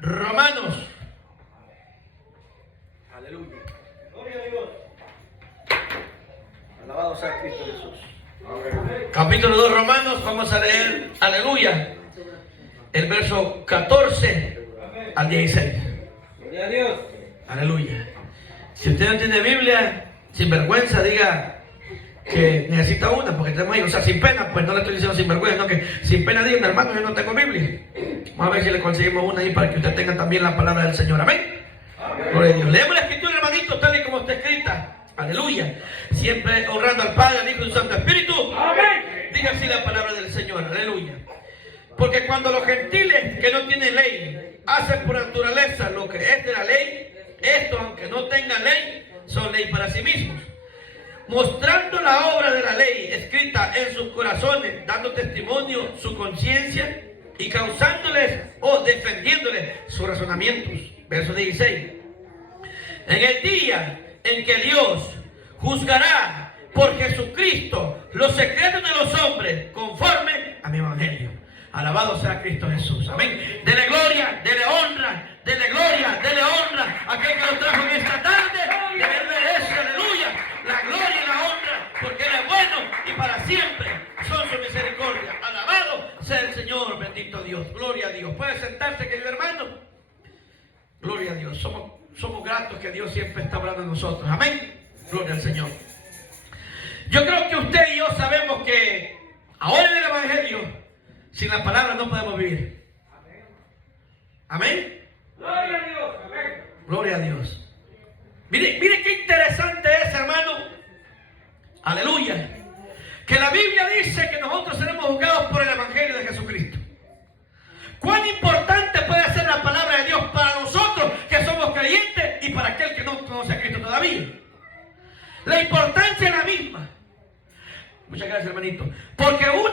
Romanos. Aleluya. Gloria a Dios. Alabado sea Cristo Jesús. Capítulo 2, Romanos. Vamos a leer, aleluya, el verso 14 al 16. Gloria a Dios. Aleluya. Si usted no tiene Biblia, sin vergüenza, diga que necesita una, porque tenemos ahí, o sea, sin pena, pues no le estoy diciendo sin vergüenza, no, que sin pena digan, hermano, yo no tengo Biblia. Vamos a ver si le conseguimos una ahí para que usted tenga también la palabra del Señor. Amén. Gloria a Dios. Leemos la escritura, hermanito, tal y como está escrita. Aleluya. Siempre honrando al Padre, al Hijo y al Santo Espíritu. Amén. Diga así la palabra del Señor. Aleluya. Porque cuando los gentiles que no tienen ley hacen por naturaleza lo que es de la ley, estos, aunque no tengan ley, son ley para sí mismos, mostrando la obra de la ley escrita en sus corazones, dando testimonio su conciencia y causándoles o defendiéndoles sus razonamientos. Verso 16. En el día en que Dios juzgará por Jesucristo los secretos de los hombres conforme a mi evangelio. Alabado sea Cristo Jesús. Amén. Dele gloria, dele honra, dele gloria, dele honra a aquel que lo trajo en esta tarde. Dele merece, aleluya, la gloria y la honra, porque Él es bueno y para siempre son su misericordia. Alabado sea el Señor, bendito Dios. Gloria a Dios. ¿Puede sentarse, querido hermano? Gloria a Dios. Somos gratos que Dios siempre está hablando de nosotros. Amén. Gloria al Señor. Yo creo que usted y yo sabemos que ahora en el evangelio, sin la palabra no podemos vivir. Amén. Gloria a Dios. Amén. Gloria a Dios. Mire qué interesante es, hermano. Aleluya. Que la Biblia dice que nosotros seremos juzgados por el evangelio de Jesucristo. ¿Cuán importante puede ser la palabra de Dios para nosotros que somos creyentes y para aquel que no conoce a Cristo todavía? La importancia es la misma. Muchas gracias, hermanito. Porque uno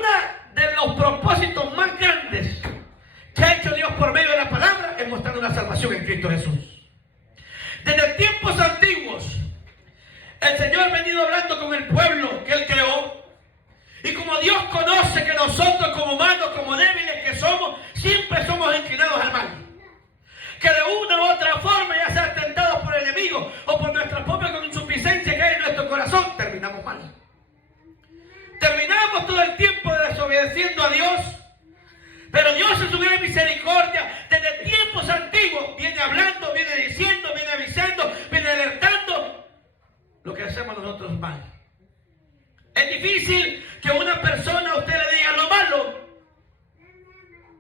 de los propósitos más grandes que ha hecho Dios por medio de la palabra es mostrar una salvación en Cristo Jesús. Desde tiempos antiguos, el Señor ha venido hablando con el pueblo que Él creó. Y como Dios conoce que nosotros como humanos, como débiles que somos, siempre somos inclinados al mal. Que de una u otra forma, ya sea tentados por el enemigo o por nuestra propia insuficiencia que hay en nuestro corazón, terminamos mal. Terminamos todo el tiempo desobedeciendo a Dios. Pero Dios en su gran misericordia, desde tiempos antiguos, viene hablando, viene diciendo, viene avisando, viene alertando lo que hacemos nosotros mal. Es difícil que una persona a usted le diga lo malo,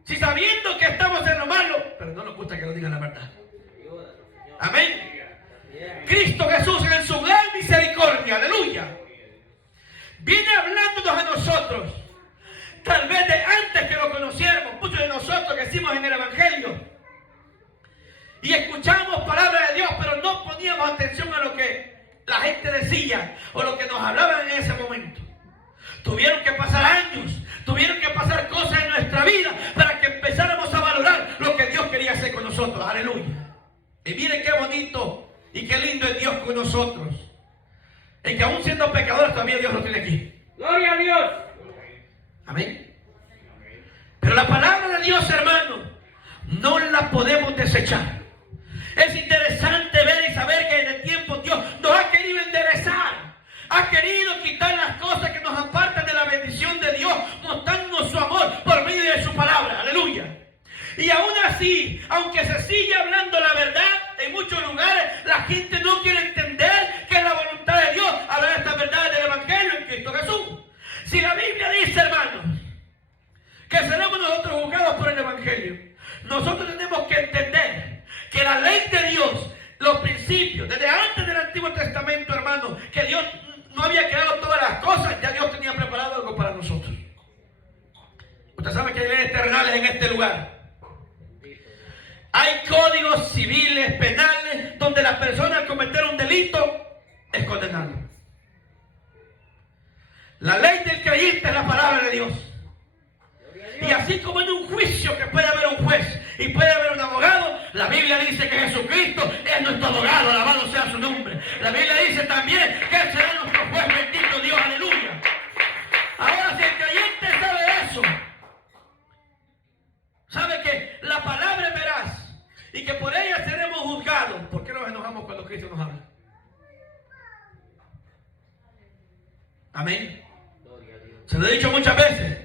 si sabiendo que estamos en lo malo, pero no nos gusta que nos digan la verdad. Amén. Cristo Jesús en su gran misericordia, aleluya, viene hablándonos a nosotros. Tal vez de antes que lo conociéramos, muchos de nosotros que hicimos en el evangelio y escuchamos palabras de Dios, pero no poníamos atención a lo que la gente decía o lo que nos hablaban en ese momento. Tuvieron que pasar años, tuvieron que pasar cosas en nuestra vida para que empezáramos a valorar lo que Dios quería hacer con nosotros. Aleluya. Y miren qué bonito y qué lindo es Dios con nosotros. En que aún siendo pecadores todavía Dios nos tiene aquí. Gloria a Dios. Amén. Pero la palabra de Dios, hermano, no la podemos desechar. Es interesante ver y saber que en el tiempo Dios nos ha querido enderezar. Ha querido quitar las cosas que nos apartan de la bendición de Dios, mostrándonos su amor por medio de su palabra. Aleluya. Y aún así, aunque se sigue hablando la verdad, en muchos lugares la gente no quiere entender que es la voluntad de Dios hablar esta verdad del evangelio en Cristo Jesús. Si la Biblia dice, hermanos, que seremos nosotros juzgados por el evangelio, nosotros tenemos que entender que la ley de Dios, los principios, desde antes del Antiguo Testamento, hermano, que Dios no había creado todas las cosas, ya Dios tenía preparado algo para nosotros. Usted sabe que hay leyes terrenales en este lugar. Hay códigos civiles, penales, donde la persona al cometer un delito es condenada. La ley del creyente es la palabra de Dios. Y así como en un juicio que puede haber un juez y puede haber un abogado, la Biblia dice que Jesucristo es nuestro abogado, alabado sea su nombre. La Biblia dice también que Él será nuestro juez, bendito Dios, aleluya. Ahora, si el creyente sabe eso, sabe que la palabra es veraz Cristo nos habla. Amén. Se lo he dicho muchas veces.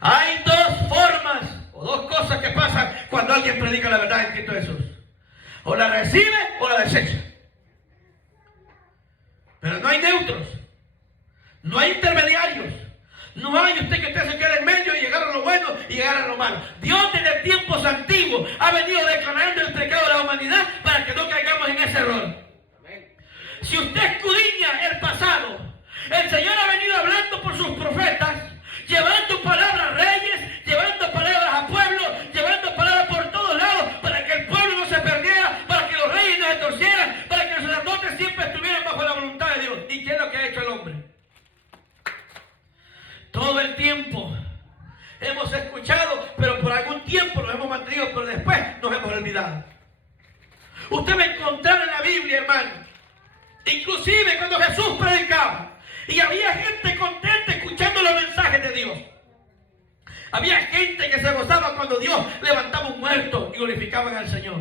Hay dos formas o dos cosas que pasan cuando alguien predica la verdad en Cristo Jesús. O la recibe o la desecha. Pero no hay neutros. No hay intermediarios. No hay usted que usted se quede en medio y llegar a lo bueno y llegar a lo malo. Dios desde tiempos antiguos ha venido declarando el pecado de la humanidad para que no caigamos en ese error. Si usted escudriña el pasado, el Señor ha venido hablando por sus profetas, llevando palabras a reyes, llevando palabras a pueblos, llevando palabras por todos lados para que el pueblo no se perdiera, para que los reyes no se torcieran, para que los sacerdotes siempre estuvieran bajo la voluntad de Dios. ¿Y qué es lo que ha hecho el hombre? Todo el tiempo hemos escuchado, pero por algún tiempo nos hemos mantenido, pero después nos hemos olvidado. Usted va a encontrar en la Biblia, hermano, inclusive cuando Jesús predicaba, y había gente contenta escuchando los mensajes de Dios. Había gente que se gozaba cuando Dios levantaba un muerto y glorificaban al Señor.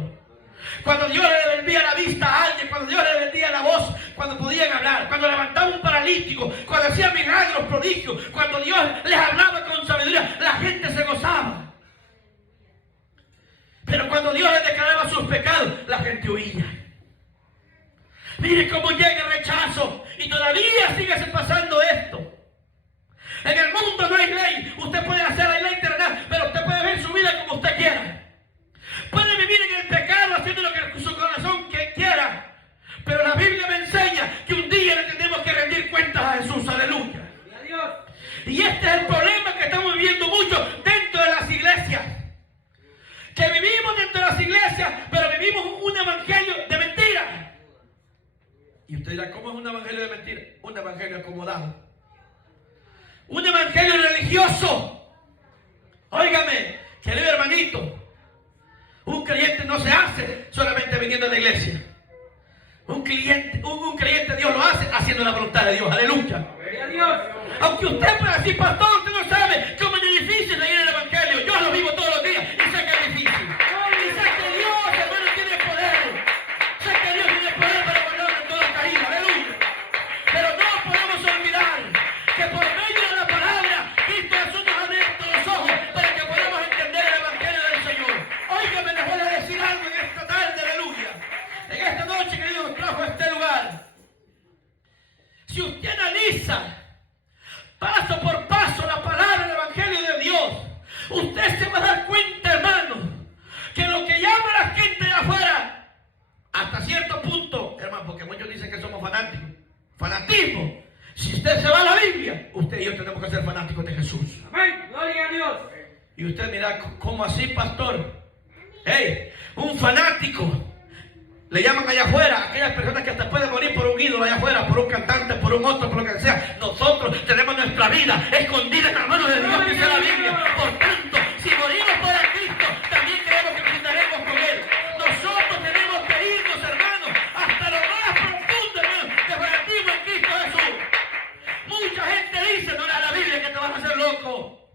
Cuando Dios le devolvía la vista a alguien, cuando Dios le devolvía la voz, cuando podían hablar, cuando levantaba un paralítico, cuando hacía milagros, prodigios, cuando Dios les hablaba con sabiduría, la gente se gozaba. Pero cuando Dios les declaraba sus pecados, la gente huía. Mire cómo llega el rechazo y todavía sigue pasando esto. En el mundo no hay ley. Usted puede hacer la ley terrenal, pero usted puede vivir su vida como usted quiera. Puede vivir en el pecado haciendo lo que su corazón quiera. Pero la Biblia me enseña que un día le tenemos que rendir cuentas a Jesús. Aleluya. Y este es el problema que estamos viviendo mucho dentro de las iglesias. Que vivimos dentro de las iglesias, pero vivimos un evangelio de mentira. Y usted dirá, ¿cómo es un evangelio de mentira? Un evangelio acomodado. Un evangelio religioso. Óigame, querido hermanito, un creyente no se hace solamente viniendo a la iglesia. Un creyente Dios lo hace haciendo la voluntad de Dios. Aleluya. Aunque usted pueda decir, pastor, usted no sabe cómo es difícil leer el evangelio. Yo lo vivo todos los días y sé que es difícil. Y sé que Dios, hermano, tiene poder. Sé que Dios tiene poder para guardarnos toda caída. Aleluya. Pero no podemos olvidar que por medio de la palabra, Cristo Jesús nos ha abierto los ojos para que podamos entender el evangelio del Señor. Óigame, les voy a decir algo en esta tarde, aleluya. En esta noche que Dios nos trajo a este lugar. Si usted analiza paso por paso la palabra del evangelio de Dios, usted se va a dar cuenta, hermano, que lo que llama a la gente de afuera, hasta cierto punto, hermano, porque muchos dicen que somos fanáticos, fanatismo. Si usted se va a la Biblia, usted y yo tenemos que ser fanáticos de Jesús. Amén. Gloria a Dios. Y usted mira, ¿cómo así, pastor? Hey, un fanático. Le llaman allá afuera, aquellas personas que hasta pueden morir por un ídolo allá afuera, por un cantante, por un otro, por lo que sea. Nosotros tenemos nuestra vida escondida en las manos de Dios, que sea la Biblia. Por tanto, si morimos por el Cristo, también creemos que visitaremos con Él. Nosotros tenemos que irnos, hermanos, hasta lo más profundo, hermanos, de fanatismo en Cristo Jesús. Mucha gente dice, no leas la Biblia que te vas a hacer loco.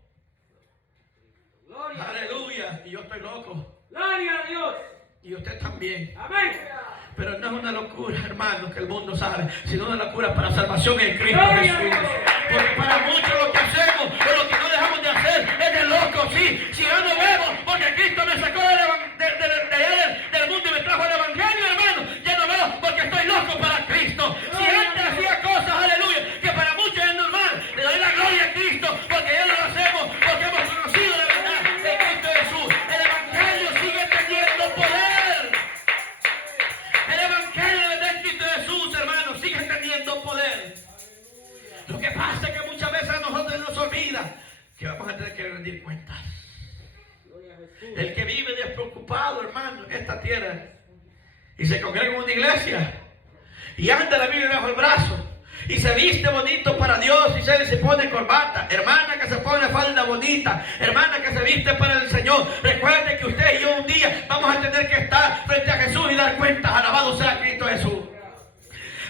Gloria. Aleluya, y yo estoy loco. Gloria a Dios. Y usted también. Amén. Pero no es una locura, hermano, que el mundo sabe, sino una locura para salvación en Cristo Gloria Jesús. a Dios. Porque para muchos lo que hacemos o lo que no dejamos de hacer es de loco, sí. Si yo no bebo, porque Cristo me sacó del mundo y me trajo el evangelio, hermano, ya no bebo porque estoy loco para Cristo. Si antes hacía cosas, aleluya, que para muchos es normal, le doy la gloria a Cristo, porque ya no lo hacemos, porque hemos conocido la verdad de Cristo Jesús. El evangelio sigue teniendo poder. El evangelio de Cristo Jesús, hermano, sigue teniendo poder. Lo que pasa es que muchas veces a nosotros nos olvida que vamos a tener que rendir cuentas. El que vive despreocupado, hermano, en esta tierra y se congrega en una iglesia y anda la Biblia bajo el brazo y se viste bonito para Dios y se pone corbata, hermana que se pone falda bonita, hermana que se viste para el Señor. Recuerde que usted y yo un día vamos a tener que estar frente a Jesús y dar cuentas. Alabado sea Cristo Jesús.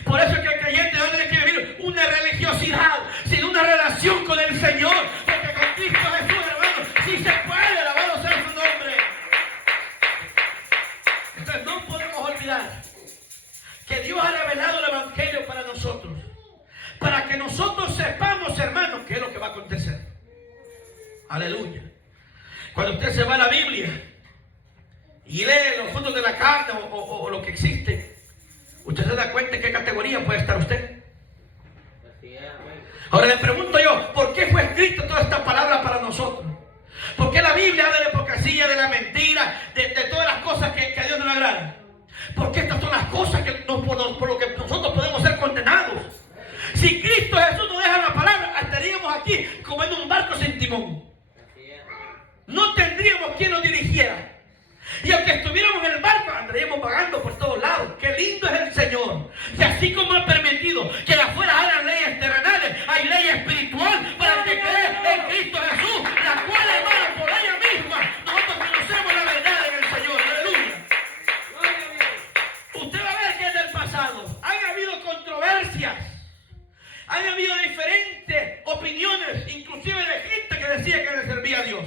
Por eso es que el creyente no tiene que vivir una religiosidad, sino una relación con el Señor. Porque con Cristo Jesús, hermano, sí se puede. Alabado sea su nombre. Entonces no podemos olvidar nosotros sepamos, hermanos, qué es lo que va a acontecer. Aleluya. Cuando usted se va a la Biblia y lee los frutos de la carne o lo que existe, usted se da cuenta en qué categoría puede estar usted. Ahora le pregunto yo, ¿por qué fue escrita toda esta palabra para nosotros? ¿Por qué la Biblia habla de la hipocresía, de la mentira, de todas las cosas que a Dios no le agradan? Porque estas son las cosas que por lo que nosotros podemos ser condenados. Si Cristo Jesús nos deja la palabra, estaríamos aquí como en un barco sin timón. No tendríamos quien nos dirigiera. Y aunque estuviéramos en el barco, andaríamos vagando por todos lados. ¡Qué lindo es el Señor! Y así como ha permitido que afuera hayan leyes terrenales, hay ley espiritual para el que cree en Cristo Jesús, la cual, hermano, por ella misma, nosotros conocemos la verdad en el Señor. ¡Aleluya! Usted va a ver que en el pasado han habido controversias, han habido diferentes opiniones, inclusive de gente que decía que le servía a Dios.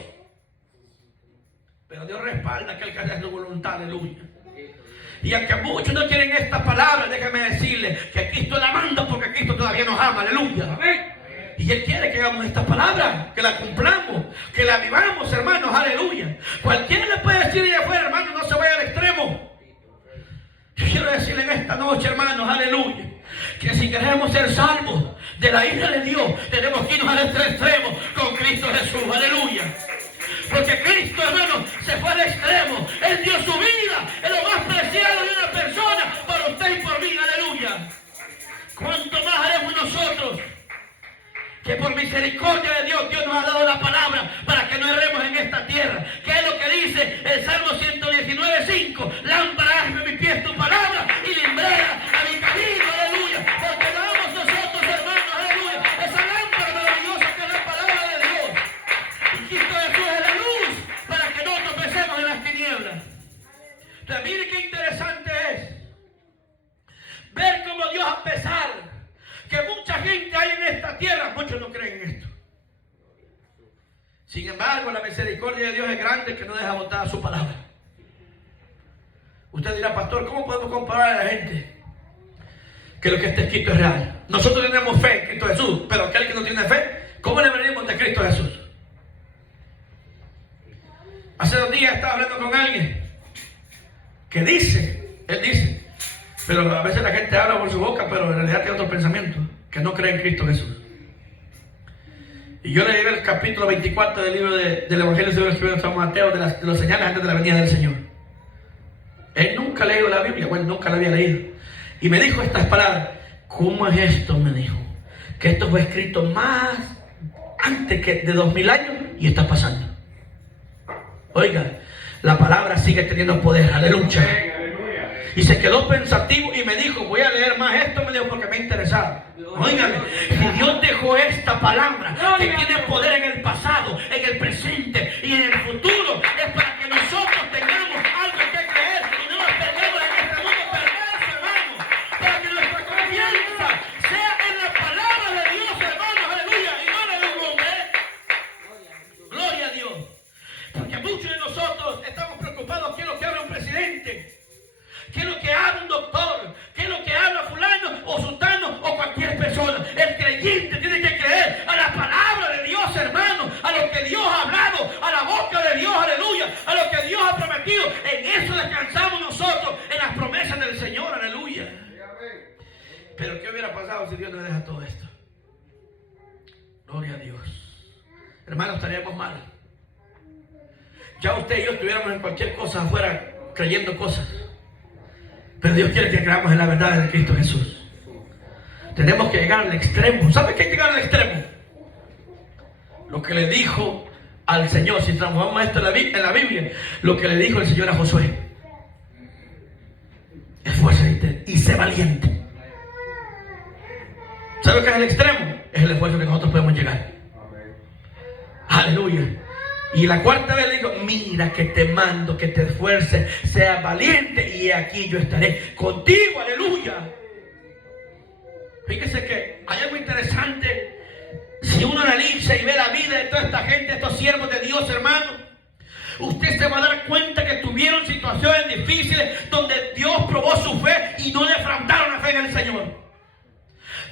Pero Dios respalda aquel que hace su voluntad, aleluya. Y aunque muchos no quieren esta palabra, déjame decirle que Cristo la manda porque Cristo todavía nos ama, aleluya. Y Él quiere que hagamos esta palabra, que la cumplamos, que la vivamos, hermanos, aleluya. Cualquiera le puede decir allá afuera, hermano, no se vaya al extremo. Yo quiero decirle en esta noche, hermanos, aleluya, que si queremos ser salvos de la ira de Dios, tenemos que irnos al extremo con Cristo Jesús, aleluya. Porque Cristo, hermano, se fue al extremo. Él dio su vida, es lo más preciado de una persona, por usted y por mí, aleluya. ¿Cuánto más haremos nosotros? Que por misericordia de Dios, Dios nos ha dado la palabra para que no erremos en esta tierra. ¿Qué es lo que dice el Salmo 119:5? Lámpara es mi pie tu palabra y lumbrera a mi camino, aleluya. Porque lo damos nosotros, hermanos, aleluya. Esa lámpara maravillosa que es la palabra de Dios. Y Cristo Jesús es la luz para que no tropecemos en las tinieblas. Entonces, mire qué interesante es ver cómo Dios, a pesar que mucha gente hay en esta tierra, muchos no creen en esto. Sin embargo, la misericordia de Dios es grande, que no deja botar su palabra. Usted dirá, pastor, ¿cómo podemos comparar a la gente que lo que está escrito es real? Nosotros tenemos fe en Cristo Jesús, pero aquel que no tiene fe, ¿cómo le venimos de Cristo Jesús? Hace 2 días estaba hablando con alguien que él dice, pero a veces la gente habla por su boca, pero en realidad tiene otro pensamiento, que no cree en Cristo Jesús. Y yo le llevé el capítulo 24 del libro del Evangelio según escribió San Mateo, de los señales antes de la venida del Señor. Él nunca leído la Biblia, bueno, nunca la había leído. Y me dijo estas palabras. ¿Cómo es esto? Me dijo. Que esto fue escrito más antes que de 2000 años y está pasando. Oiga, la palabra sigue teniendo poder, aleluya. Y se quedó pensativo y me dijo, voy a leer más esto, me dijo, porque me ha interesado. Óigame, si Dios dejó esta palabra que tiene poder en el pasado, en el presente y en el futuro, es para que nosotros tengamos algo que creer y no nos perdemos en este mundo perverso, hermano. Para que nuestra confianza sea en la palabra de Dios, hermanos, aleluya, y no en la de un hombre. Gloria a Dios. Porque muchos de nosotros estamos preocupados qué es lo que habla un presidente, qué es lo que habla un doctor, qué es lo que habla fulano o sultano o cualquier persona. El creyente tiene que creer a la palabra de Dios, hermano, a lo que Dios ha hablado, a la boca de Dios, aleluya, a lo que Dios ha prometido. En eso descansamos nosotros, en las promesas del Señor, aleluya. Pero ¿qué hubiera pasado si Dios nos deja todo esto? Gloria a Dios. Hermanos, estaríamos mal. Ya usted y yo estuviéramos en cualquier cosa afuera creyendo cosas. Pero Dios quiere que creamos en la verdad de Cristo Jesús. Tenemos que llegar al extremo. ¿Sabe qué es llegar al extremo? Lo que le dijo al Señor, si transformamos esto en la Biblia, lo que le dijo el Señor a Josué: esfuérzate y sé valiente. ¿Sabe qué es el extremo? Es el esfuerzo que nosotros podemos llegar. Aleluya. Y la 4ª vez le dijo: mira que te mando que te esfuerces, seas valiente, y aquí yo estaré contigo, aleluya. Fíjese que hay algo interesante. Si uno analiza y ve la vida de toda esta gente, estos siervos de Dios, hermano, usted se va a dar cuenta que tuvieron situaciones difíciles donde Dios probó su fe y no defraudaron la fe en el Señor.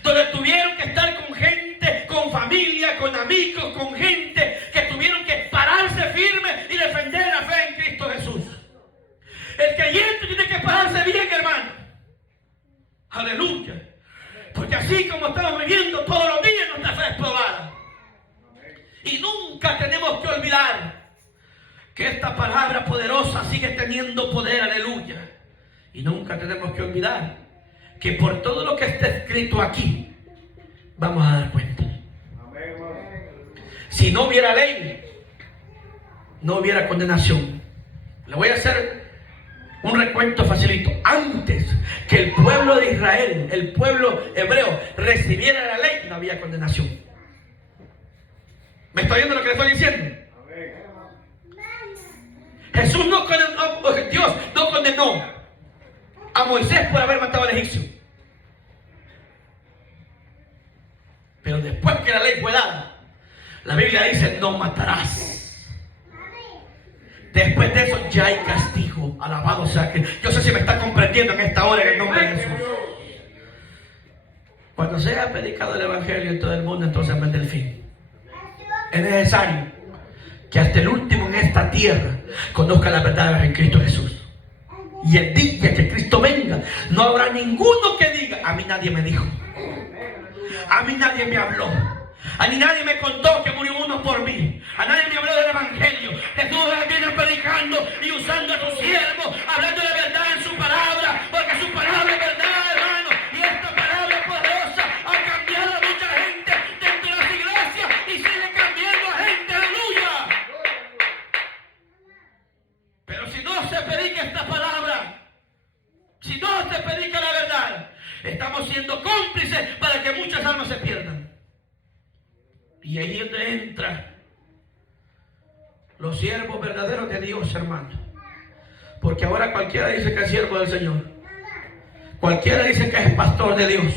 donde tuvieron que estar con gente, con familia, con amigos, con gente que tuvieron que pararse firme y defender la fe en Cristo Jesús. El creyente tiene que pararse bien, hermano. Aleluya. Porque así como estamos viviendo todos los días, nuestra fe es probada. Y nunca tenemos que olvidar que esta palabra poderosa sigue teniendo poder, aleluya. Y nunca tenemos que olvidar que por todo lo que está escrito aquí, vamos a dar cuenta. Si no hubiera ley, no hubiera condenación. Le voy a hacer un recuento facilito. Antes que el pueblo de Israel, el pueblo hebreo, recibiera la ley, no había condenación. ¿Me está oyendo lo que le estoy diciendo? Jesús no condenó, Dios no condenó a Moisés por haber matado al egipcio. Pero después que la ley fue dada, la Biblia dice: no matarás. Después de eso ya hay castigo. Alabado sea que. Yo sé si me está comprendiendo en esta hora en el nombre de Jesús. Cuando sea predicado el evangelio en todo el mundo, entonces vendrá el fin. Es necesario que hasta el último en esta tierra conozca la verdad en Cristo Jesús. Y el día que Cristo venga, no habrá ninguno que diga: a mí nadie me dijo, a mí nadie me habló, a mí nadie me contó que murió uno por mí, a nadie me habló del evangelio. Jesús viene predicando y usando a sus siervos, hablando de verdad en su palabra, porque su palabra es verdad, hermano. Y esta palabra poderosa ha cambiado a mucha gente dentro de las iglesias y sigue cambiando a gente, aleluya. Pero si no se predica esta palabra, si no se predica la verdad, estamos siendo cómplices para que muchas almas se pierdan. Y ahí es donde entran los siervos verdaderos de Dios, hermano. Porque ahora cualquiera dice que es siervo del Señor. Cualquiera dice que es pastor de Dios.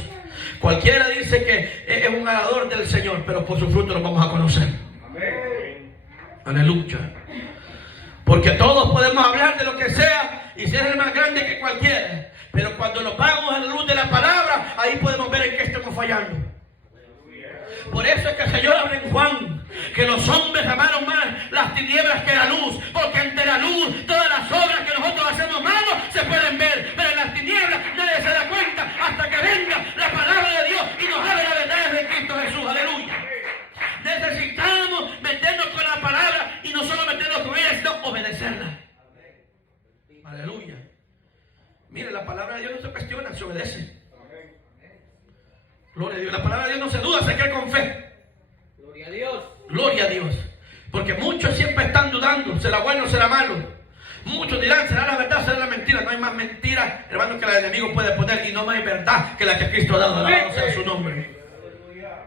Cualquiera dice que es un adorador del Señor. Pero por su fruto los vamos a conocer. Amén. Aleluya. Porque todos podemos hablar de lo que sea y ser el más grande que cualquiera. Pero cuando nos vamos a la luz de la palabra, ahí podemos ver en qué estamos fallando. Por eso es que el Señor habla en Juan, que los hombres amaron más las tinieblas que la luz, porque ante la luz todas las obras que nosotros hacemos malos se pueden ver, pero en las tinieblas nadie se da cuenta hasta que venga la palabra de Dios y nos hable la verdad de Cristo Jesús. Aleluya. Necesitamos meternos con la palabra y no solo meternos con ella, sino obedecerla. Aleluya. Mire, la palabra de Dios no se cuestiona, se obedece. Gloria a Dios. La palabra de Dios no se duda, se cree con fe. Gloria a Dios. Gloria a Dios. Porque muchos siempre están dudando, será bueno o será malo. Muchos dirán, será la verdad, será la mentira. No hay más mentira, hermano, que la del enemigo puede poner. Y no más verdad que la que Cristo ha dado. Alabado sea su nombre.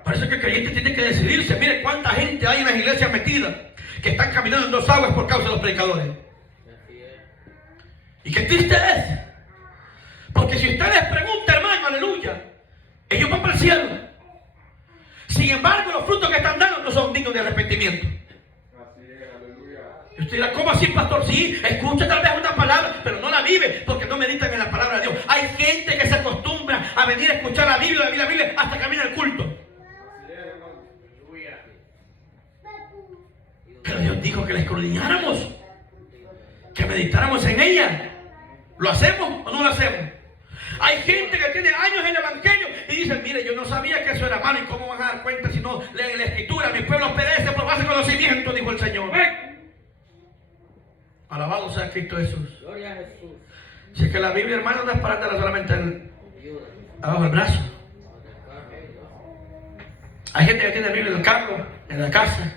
Por eso es que el creyente tiene que decidirse. Mire cuánta gente hay en las iglesias metidas que están caminando en dos aguas por causa de los predicadores. Y qué triste es. Porque si usted les pregunta, hermano, aleluya, ellos van para el cielo. Sin embargo, los frutos que están dando no son dignos de arrepentimiento. Y usted dirá, ¿cómo así, pastor? Sí, escucha tal vez una palabra, pero no la vive, porque no meditan en la palabra de Dios. Hay gente que se acostumbra a venir a escuchar la Biblia, hasta que viene el culto. Pero Dios dijo que la escudriñáramos, que meditáramos en ella. ¿Lo hacemos o no lo hacemos? Hay gente que tiene años en el evangelio y dicen, mire, yo no sabía que eso era malo. ¿Y cómo van a dar cuenta si no leen la escritura? Mi pueblo perece por base de conocimiento, dijo el Señor. Alabado sea Cristo Jesús. Gloria a Jesús. Si es que la Biblia, hermano, no es para andarla solamente abajo del brazo. Hay gente que tiene Biblia en el carro, en la casa.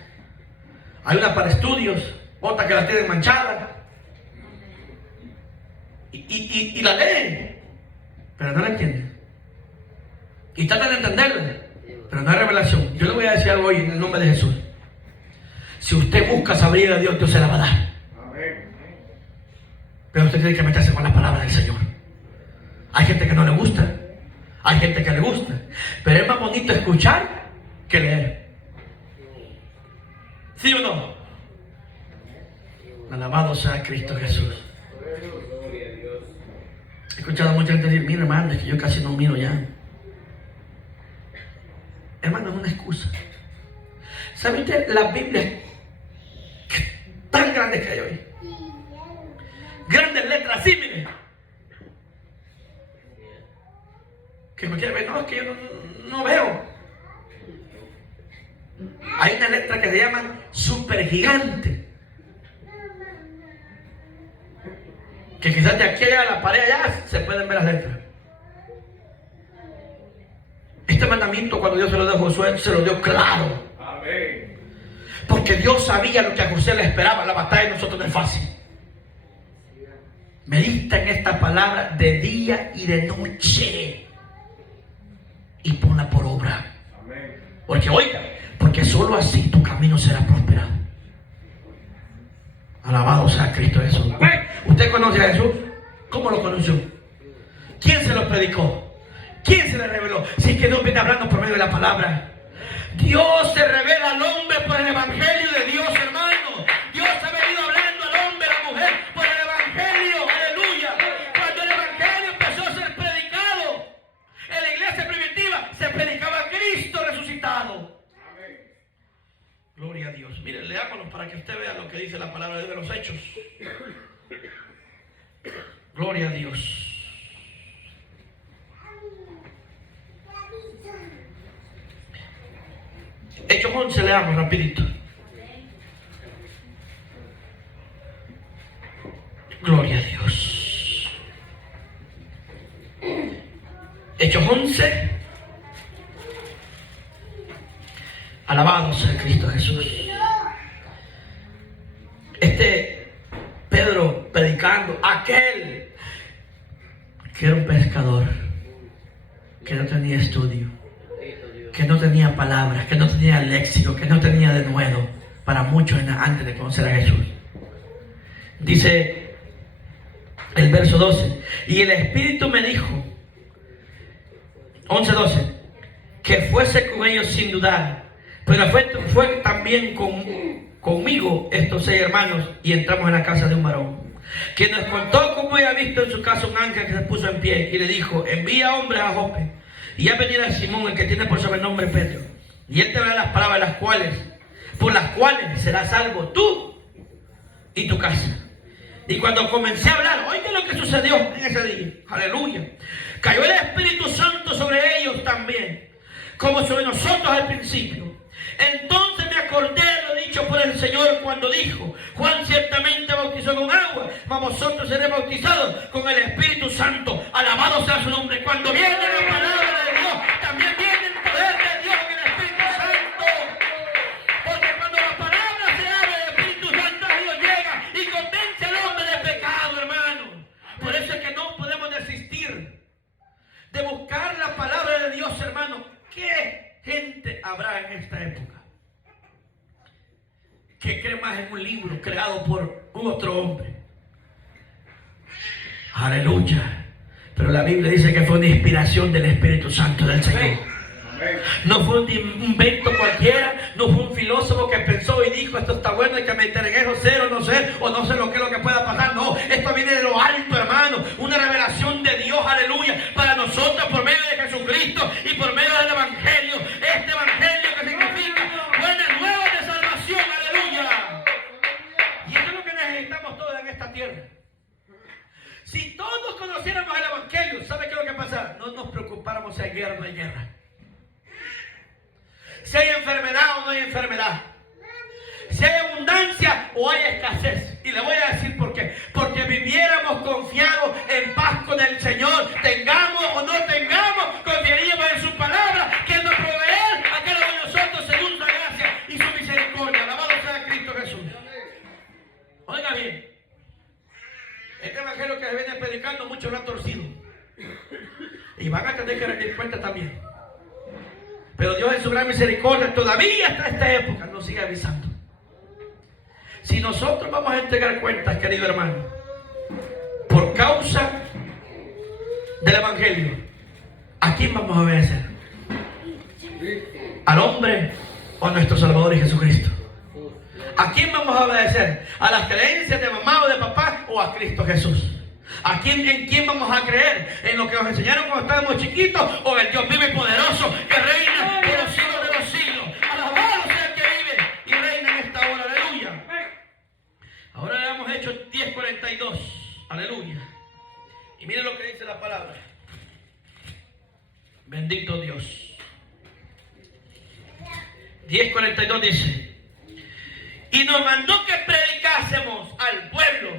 Hay una para estudios, otra que la tienen manchada. Y la leen, pero no la entienden. Y tratan de entenderla, pero no hay revelación. Yo le voy a decir algo hoy en el nombre de Jesús. Si usted busca sabiduría de Dios, Dios se la va a dar. Pero usted tiene que meterse con la palabra del Señor. Hay gente que no le gusta, hay gente que le gusta, pero es más bonito escuchar que leer. ¿Sí o no? Alabado sea Cristo Jesús. He escuchado a mucha gente decir, mira, hermano, es que yo casi no miro ya. ¿Sabe usted las Biblias tan grandes que hay hoy? Grandes letras así, mire. Que me quiere ver, no, es que yo no veo. Hay una letra que se llaman supergigante. Que quizás de aquí allá a la pared allá se pueden ver las letras. Este mandamiento, cuando Dios se lo dio a Josué, se lo dio claro. Amén. Porque Dios sabía lo que a José le esperaba. La batalla de nosotros no es fácil. Medita en esta palabra de día y de noche. Y ponla por obra. Amén. Porque oiga, porque solo así tu camino será prosperado. Alabado sea Cristo Jesús. Amén. ¿Usted conoce a Jesús? ¿Cómo lo conoció? ¿Quién se lo predicó? ¿Quién se le reveló? Si es que Dios viene hablando por medio de la palabra. Dios se revela al hombre por el evangelio de Dios, hermano. Dios ha venido hablando al hombre, a la mujer, por el evangelio. Aleluya. Cuando el evangelio empezó a ser predicado en la iglesia primitiva, se predicaba a Cristo resucitado. Amén. Gloria a Dios. Miren, leámoslo para que usted vea lo que dice la palabra de Dios de los Hechos. Gloria a Dios. Hechos 11, leamos rapidito. Gloria a Dios. Hechos 11. Alabado sea Cristo Jesús. Pedro predicando, aquel que era un pescador, que no tenía estudio, que no tenía palabras, que no tenía léxico, que no tenía denuedo para muchos antes de conocer a Jesús. Dice el verso 12, y el Espíritu me dijo, 11:12, que fuese con ellos sin dudar, pero fue también conmigo estos 6 hermanos, y entramos en la casa de un varón, que nos contó cómo había visto en su casa un ángel que se puso en pie, y le dijo, envía hombres a Jope, y ha venido a Simón, el que tiene por sobrenombre Pedro, y él te dará las palabras por las cuales serás salvo tú y tu casa. Y cuando comencé a hablar, oiga lo que sucedió en ese día, aleluya, cayó el Espíritu Santo sobre ellos también, como sobre nosotros al principio. Entonces me acordé de lo dicho por el Señor cuando dijo, Juan ciertamente bautizó con agua, mas vosotros seréis bautizados con el Espíritu Santo. Alabado sea su nombre. Cuando viene la palabra de Dios, también viene el poder de Dios en el Espíritu Santo. Porque cuando la palabra se abre, el Espíritu Santo a Dios llega y convence al hombre de pecado, hermano. Por eso es que no podemos desistir de buscar la palabra de Dios, hermano. ¿Qué gente habrá en esta época que cree más en un libro creado por un otro hombre? Aleluya. Pero la Biblia dice que fue una inspiración del Espíritu Santo del Señor. No fue un invento cualquiera, no fue un filósofo que pensó y dijo, esto está bueno, hay que meter en eso, cero, no sé, o no sé lo que es lo que pueda pasar. No, esto viene de lo alto, hermano, una revelación de Dios, aleluya, para nosotros por medio de Jesucristo y por medio del Evangelio. Este Evangelio que significa buenas nuevas de salvación, aleluya. Y esto es lo que necesitamos todos en esta tierra. Si todos conociéramos el Evangelio, ¿sabe qué es lo que pasa? No nos preocupáramos si hay guerra o no hay guerra. Si hay enfermedad o no hay enfermedad. Si hay abundancia o hay escasez. Y le voy a decir por qué. Porque viviéramos confiados en paz con el Señor. Tengamos o no tengamos, confiaríamos en su palabra, que Él nos provee a cada uno de nosotros según su gracia y su misericordia. Alabado sea Cristo Jesús. Oiga bien. Este evangelio que se viene predicando mucho lo ha torcido. Y van a tener que rendir cuenta también. Pero Dios en su gran misericordia todavía hasta esta época nos sigue avisando. Si nosotros vamos a entregar cuentas, querido hermano, por causa del Evangelio, ¿a quién vamos a obedecer? ¿Al hombre o a nuestro Salvador y Jesucristo? ¿A quién vamos a obedecer? ¿A las creencias de mamá o de papá o a Cristo Jesús? ¿En quién vamos a creer? ¿En lo que nos enseñaron cuando estábamos chiquitos o en el Dios vivo y poderoso que reina por los siglos de los siglos? Alabado sea el que vive. Aleluya. Y miren lo que dice la palabra. Bendito Dios. 10:42 dice: y nos mandó que predicásemos al pueblo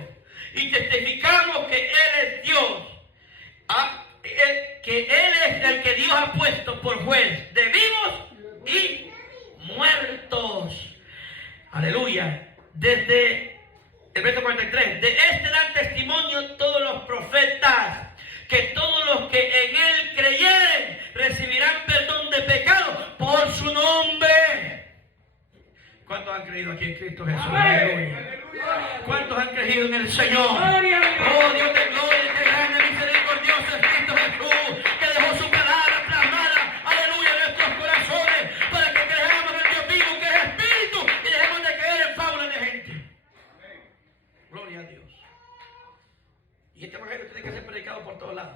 y testificamos que Él es Dios, que Él es el que Dios ha puesto por juez de vivos y muertos. Aleluya. Desde el verso 43, de este dan testimonio todos los profetas, que todos los que en Él creyeren recibirán perdón de pecados por su nombre. ¿Cuántos han creído aquí en Cristo Jesús? Aleluya. ¿Cuántos han creído en el Señor? Oh, Dios de gloria, que grande misericordioso es Cristo Jesús, que dejó su palabra plasmada, aleluya, en nuestros corazones, para que creamos en el Dios vivo, que es Espíritu, y dejemos de creer en fábulas de gente. Gloria a Dios. Y este evangelio tiene que ser predicado por todos lados.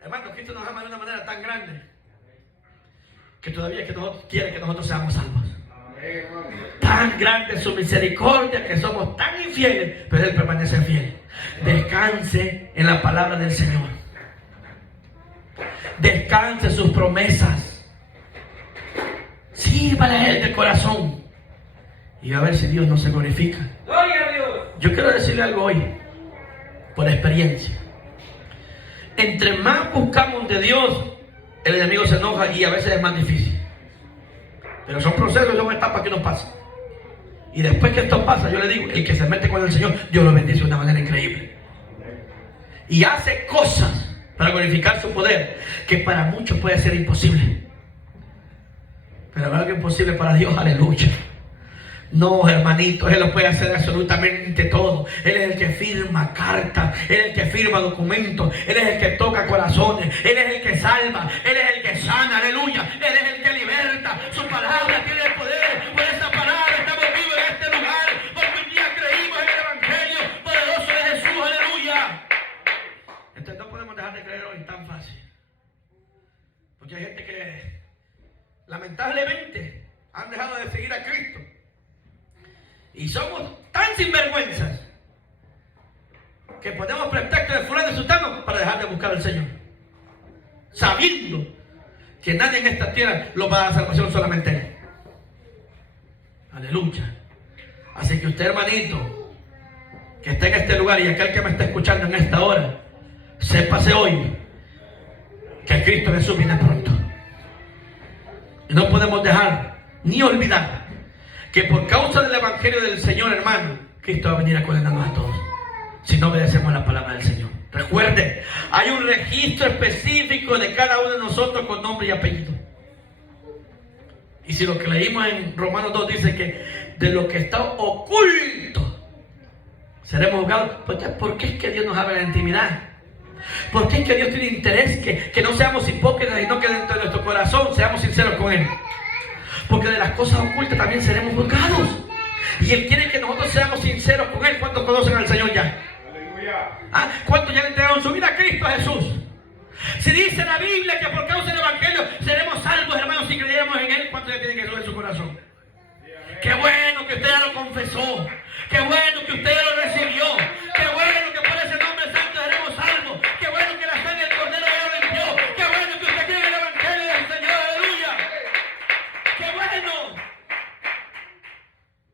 Hermano, Cristo nos ama de una manera tan grande que todavía quiere que nosotros seamos salvos. Tan grande es su misericordia que somos tan infieles, pero Él permanece fiel. Descanse en la palabra del Señor. Descanse en sus promesas. Sírvale a Él de corazón. Y a ver si Dios no se glorifica. Gloria a Dios. Yo quiero decirle algo hoy, por experiencia. Entre más buscamos de Dios, el enemigo se enoja y a veces es más difícil. Pero son procesos, son etapas que nos pasan. Y después que esto pasa, yo le digo, el que se mete con el Señor, Dios lo bendice de una manera increíble. Y hace cosas para glorificar su poder que para muchos puede ser imposible. Pero algo imposible para Dios, aleluya. No, hermanito, Él lo puede hacer absolutamente todo. Él es el que firma cartas, Él es el que firma documentos, Él es el que toca corazones, Él es el que salva, Él es el que sana, aleluya. Él es el que liberta. Su palabra tiene el poder. Por esa palabra estamos vivos en este lugar, porque un día creímos en el evangelio poderoso de Jesús, aleluya. Entonces no podemos dejar de creer hoy tan fácil, porque hay gente que lamentablemente han dejado de seguir a Cristo. Y somos tan sinvergüenzas que ponemos pretexto de fulano y sultano para dejar de buscar al Señor, sabiendo que nadie en esta tierra lo va a dar salvación, solamente Él. Aleluya. Así que usted, hermanito, que está en este lugar, y aquel que me está escuchando en esta hora, sépase hoy que Cristo Jesús viene pronto. Y no podemos dejar ni olvidar que por causa del evangelio del Señor, hermano, Cristo va a venir a condenarnos a todos si no obedecemos la palabra del Señor. Recuerde, hay un registro específico de cada uno de nosotros con nombre y apellido. Y si lo que leímos en Romanos 2 dice que de lo que está oculto seremos juzgados, pues ¿por qué es que Dios nos habla de la intimidad? ¿Por qué es que Dios tiene interés que no seamos hipócritas y no que dentro de nuestro corazón seamos sinceros con Él? Porque de las cosas ocultas también seremos juzgados. Y Él quiere que nosotros seamos sinceros con Él. ¿Cuántos conocen al Señor ya? ¿Ah? ¿Cuántos ya le entregaron su vida a Cristo Jesús? Si dice la Biblia que por causa del evangelio seremos salvos, hermanos, si creyéramos en Él, ¿cuántos ya tienen Jesús en su corazón? Qué bueno que usted ya lo confesó. Qué bueno que usted ya lo recibió. Qué bueno que por ese nombre santo seremos salvos. Qué bueno que la sangre del Cordero ya lo limpió. Qué bueno que usted cree en el evangelio del Señor. Aleluya. ¡Qué bueno!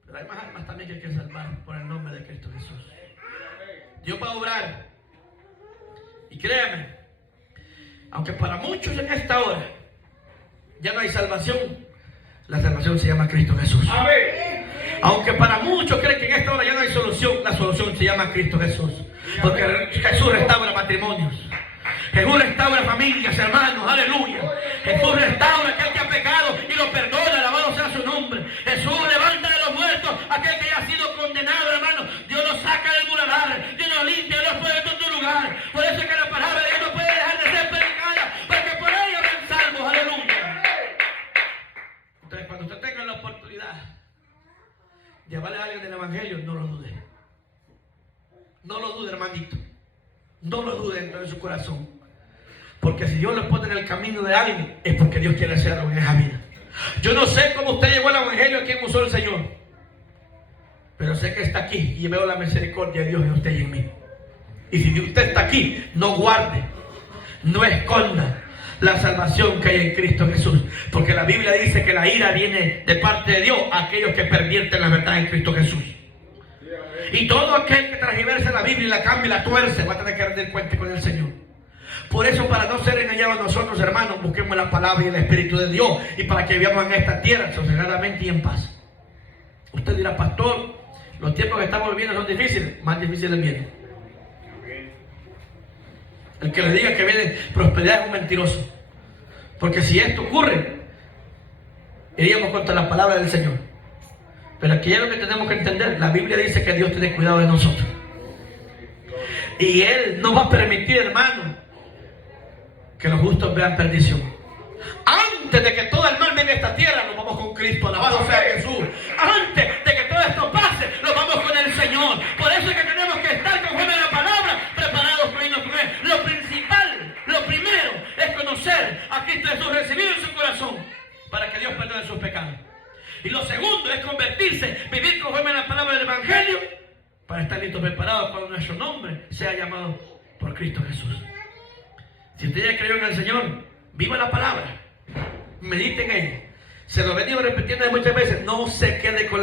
Pero hay más almas también que hay que salvar por el nombre de Cristo Jesús. Dios va a obrar. Y créame, aunque para muchos en esta hora ya no hay salvación, la salvación se llama Cristo Jesús. Amén. Aunque para muchos creen que en esta hora ya no hay solución, la solución se llama Cristo Jesús. Porque Jesús restaura matrimonios. Jesús restaura familias, hermanos, aleluya. Jesús restaura a aquel que ha pecado y lo perdona, alabado sea su nombre. Jesús levanta de los muertos a aquel que ha sido condenado, hermano. Dios lo saca del muladar, Dios lo limpia, Dios lo pone en otro lugar. Por eso es que la palabra de Dios no puede dejar de ser predicada, porque por ella ven salvos, aleluya. Entonces, cuando usted tenga la oportunidad de hablarle a alguien del evangelio, no lo dude. No lo dude, hermanito. No lo dude dentro de su corazón. Porque si Dios le pone en el camino de alguien, es porque Dios quiere hacer algo en esa vida. Yo no sé cómo usted llegó al evangelio, a quién usó el Señor. pero sé que está aquí y veo la misericordia de Dios en usted y en mí. Y si usted está aquí, no guarde, no esconda la salvación que hay en Cristo Jesús, porque la Biblia dice que la ira viene de parte de Dios a aquellos que pervierten la verdad en Cristo Jesús. Y todo aquel que transgiversa la Biblia y la cambia y la tuerce va a tener que rendir cuenta con el Señor. Por eso, para no ser engañados nosotros, hermanos, busquemos la palabra y el Espíritu de Dios, y para que vivamos en esta tierra sosegadamente y en paz. Usted dirá: pastor, los tiempos que estamos viviendo son difíciles. Más difíciles vienen. El que le diga que viene prosperidad es un mentiroso, porque si esto ocurre, iríamos contra la palabra del Señor. Pero aquí es lo que tenemos que entender. La Biblia dice que Dios tiene cuidado de nosotros, y Él no va a permitir, hermano, que los justos vean perdición. Antes de que todo el mal venga a esta tierra, nos vamos con Cristo. Alabado sea Jesús. Antes de que todo esto pase, nos vamos con el Señor. Por eso es que tenemos que estar conforme a la palabra, preparados para irnos con Él. Lo principal, lo primero, es conocer a Cristo Jesús, recibirlo en su corazón, para que Dios perdone sus pecados. Y lo segundo es convertirse, vivir conforme a la palabra del Evangelio, para estar listos, preparados cuando nuestro nombre sea llamado por Cristo Jesús. Si usted ya creyó en el Señor, viva la palabra, medite en ella. Se lo he venido repitiendo muchas veces. No se quede con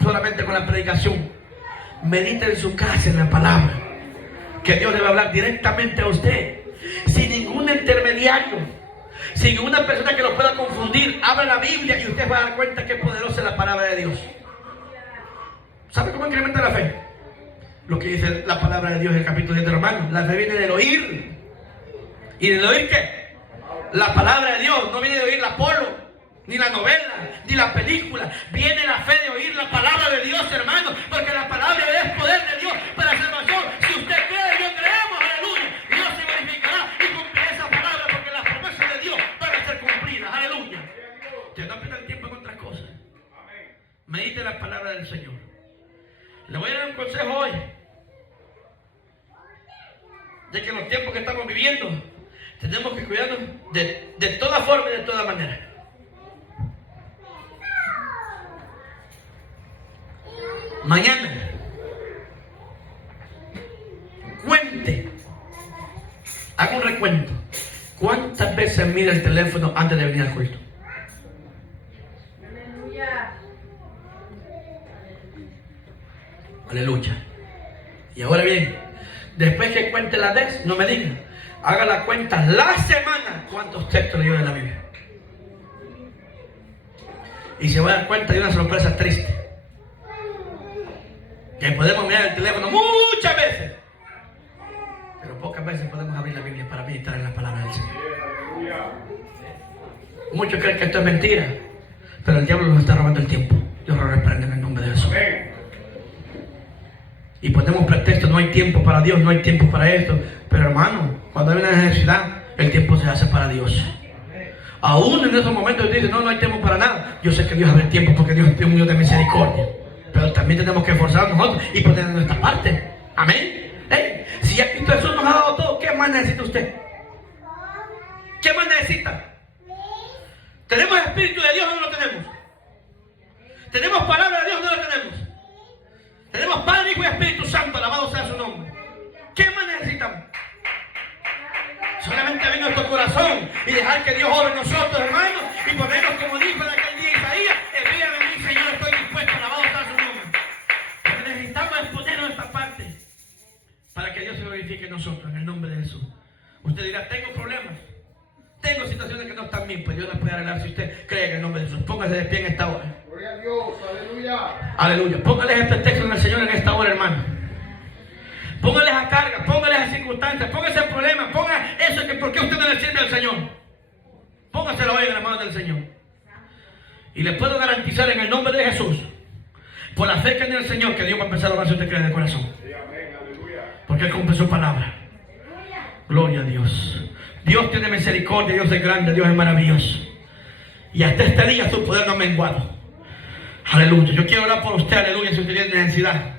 solamente con la predicación. Medite en su casa en la palabra, que Dios debe hablar directamente a usted, sin ningún intermediario, sin ninguna persona que lo pueda confundir. Abra la Biblia y usted va a dar cuenta que poderosa es la palabra de Dios. ¿Sabe cómo incrementa la fe? Lo que dice la palabra de Dios en el capítulo 10 de Romanos. La fe viene del oír. ¿Y del oír qué? La palabra de Dios. No viene de oír la polo, ni la novela, ni la película. Viene la fe de oír la palabra de Dios, hermano, porque la palabra es poder de Dios para salvación. Si usted cree, yo creemos, aleluya, Dios se verificará y cumplirá esa palabra, porque las promesas de Dios van a ser cumplidas, aleluya. Usted no pierda el tiempo en otras cosas. Medite la palabra del Señor. Le voy a dar un consejo hoy, ya que en los tiempos que estamos viviendo tenemos que cuidarnos de toda forma y de toda manera. Mañana cuente, haga un recuento. ¿Cuántas veces mira el teléfono antes de venir al culto? Aleluya. Aleluya. Y ahora bien, después que cuente la vez, no me diga, haga la cuenta la semana cuántos textos leyó de la Biblia. Y se va a dar cuenta de una sorpresa triste, que podemos mirar el teléfono muchas veces, pero pocas veces podemos abrir la Biblia para meditar en la palabra del Señor. Muchos creen que esto es mentira, pero el diablo nos está robando el tiempo. Dios lo reprende en el nombre de Jesús. Y ponemos pretexto: no hay tiempo para Dios, no hay tiempo para esto. Pero hermano, cuando hay una necesidad, el tiempo se hace para Dios. Aún en esos momentos usted dice: no hay tiempo para nada. Yo sé que Dios abre tiempo, porque Dios es un Dios de misericordia. Pero también tenemos que esforzarnos nosotros y poner en nuestra parte. Amén. Si ya Cristo Jesús nos ha dado todo, ¿qué más necesita usted? ¿Qué más necesita? ¿Tenemos Espíritu de Dios o no lo tenemos? ¿Tenemos palabra de Dios o no lo tenemos? Tenemos Padre, Hijo y Espíritu Santo, alabado sea su nombre. ¿Qué más necesitamos? Solamente abrir nuestro corazón y dejar que Dios obre en nosotros, hermanos, y ponernos como dijo en aquel día Isaías: envíame a mí, Señor, estoy dispuesto, alabado sea su nombre. Lo que necesitamos es poner nuestra parte para que Dios se glorifique en nosotros, en el nombre de Jesús. Usted dirá: tengo problemas, tengo situaciones que no están bien. Pues Dios las puede arreglar si usted cree en el nombre de Jesús. Póngase de pie en esta hora. Gloria a Dios, aleluya. Aleluya. Póngales este texto en el Señor en esta hora, hermano. Póngales a carga, póngales a circunstancias, póngase a problemas, ponga eso que por qué usted no le sirve al Señor. Póngaselo hoy en las manos del Señor. Y le puedo garantizar en el nombre de Jesús, por la fe que en el Señor, que Dios va a empezar a obrar si usted cree de corazón. Porque Él cumple su palabra. Gloria a Dios. Dios tiene misericordia, Dios es grande, Dios es maravilloso. Y hasta este día su poder no ha menguado. Aleluya. Yo quiero orar por usted, aleluya, si usted tiene necesidad.